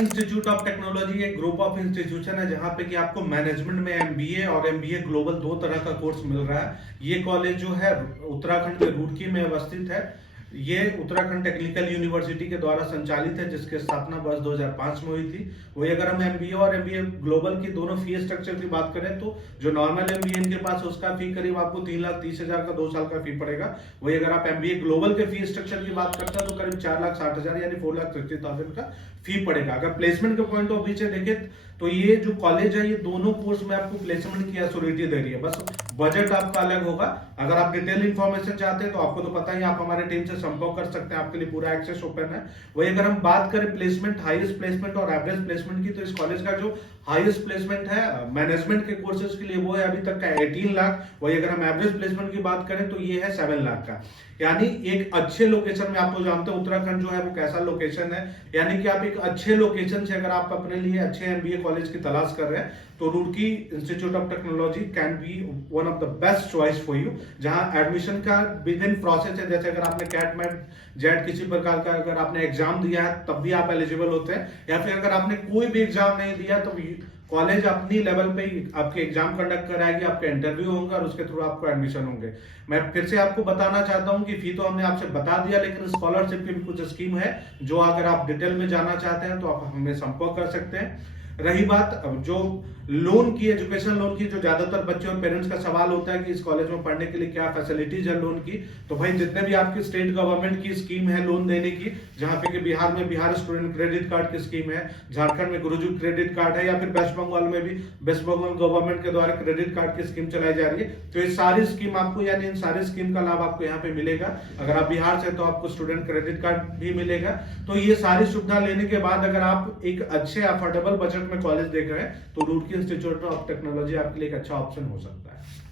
Institute of technology एक group of institution है जहां पे कि आपको मैनेजमेंट में एमबीए और एमबीए ग्लोबल दो तरह का कोर्स मिल रहा है। ये कॉलेज जो है उत्तराखंड के रुड़की में अवस्थित है। ये उत्तराखंड टेक्निकल यूनिवर्सिटी के द्वारा संचालित है, जिसकी स्थापना वर्ष 2005 में हुई थी। वही अगर हम एमबीए और एमबीए ग्लोबल की दोनों फी स्ट्रक्चर की बात करें तो जो नॉर्मल एमबीए इनके पास उसका फी करीब आपको 3,30,000 का 2 साल का फी पड़ेगा। वही अगर आप एमबीए ग्लोबल के फी स्ट्रक्चर की बात करते हैं तो करीब 4,60,000 यानी 4,60,000 का फी पड़ेगा। अगर प्लेसमेंट के पॉइंट ऑफ व्यू से देखें तो ये जो कॉलेज है ये दोनों कोर्स में आपको प्लेसमेंट की एश्योरिटी दे रही है, बस बजट आपका अलग होगा। अगर आप डिटेल इंफॉर्मेशन चाहते हैं तो आपको तो पता ही, आप हमारे टीम से संपर्क कर सकते हैं, आपके लिए पूरा एक्सेस ओपन है। वही अगर हम बात करें प्लेसमेंट, हाईएस्ट प्लेसमेंट और एवरेज प्लेसमेंट की, तो इस कॉलेज का जो हाईएस्ट प्लेसमेंट है मैनेजमेंट के कोर्सेज के लिए वो है अभी तक का 18 लाख। वही अगर हम एवरेज प्लेसमेंट की बात करें तो ये है 7 लाख का। यानी एक अच्छे लोकेशन में, आप तो जानते हैं उत्तराखंड जो है वो कैसा लोकेशन है, यानी कि आप एक अच्छे लोकेशन से अगर आप अपने लिए अच्छे एमबीए कॉलेज की तलाश कर रहे हैं तो Roorkee institute of technology can be one of the best choice for you, जहां एडमिशन का विदिन प्रोसेस है। जैसे अगर आपने कैट मैट जेट किसी प्रकार का अगर आपने एग्जाम दिया है तब भी आप एलिजिबल होते हैं, या फिर अगर आपने कोई भी एग्जाम नहीं दिया तो कॉलेज अपनी लेवल पे ही आपके एग्जाम कंडक्ट कराएगी, आपके इंटरव्यू होंगे और उसके थ्रू आपको एडमिशन होंगे। मैं फिर से आपको बताना चाहता हूं कि फी तो हमने आपसे बता दिया, लेकिन स्कॉलरशिप की भी कुछ स्कीम है जो अगर आप डिटेल में जानना चाहते हैं तो आप हमें संपर्क कर सकते हैं। रही बात जो लोन की, एजुकेशन लोन की, जो ज्यादातर बच्चे और पेरेंट्स का सवाल होता है कि इस कॉलेज में पढ़ने के लिए क्या फैसिलिटीज है लोन की, तो भाई जितने भी आपकी स्टेट गवर्नमेंट की स्कीम है लोन देने की, जहां पे कि बिहार में बिहार स्टूडेंट क्रेडिट कार्ड की स्कीम है, झारखंड में गुरुजी क्रेडिट कार्ड है, या फिर वेस्ट बंगाल में भी वेस्ट बंगाल गवर्नमेंट के द्वारा क्रेडिट कार्ड की स्कीम चलाई जा रही है, तो ये सारी स्कीम आपको, यानी इन सारी स्कीम का लाभ आपको यहाँ पे मिलेगा। अगर आप बिहार से तो आपको स्टूडेंट क्रेडिट कार्ड भी मिलेगा। तो ये सारी सुविधा लेने के बाद अगर आप एक अच्छे अफोर्डेबल बजट में कॉलेज देख रहे हैं तो रुड़की इंस्टीट्यूट ऑफ टेक्नोलॉजी आपके लिए एक अच्छा ऑप्शन हो सकता है।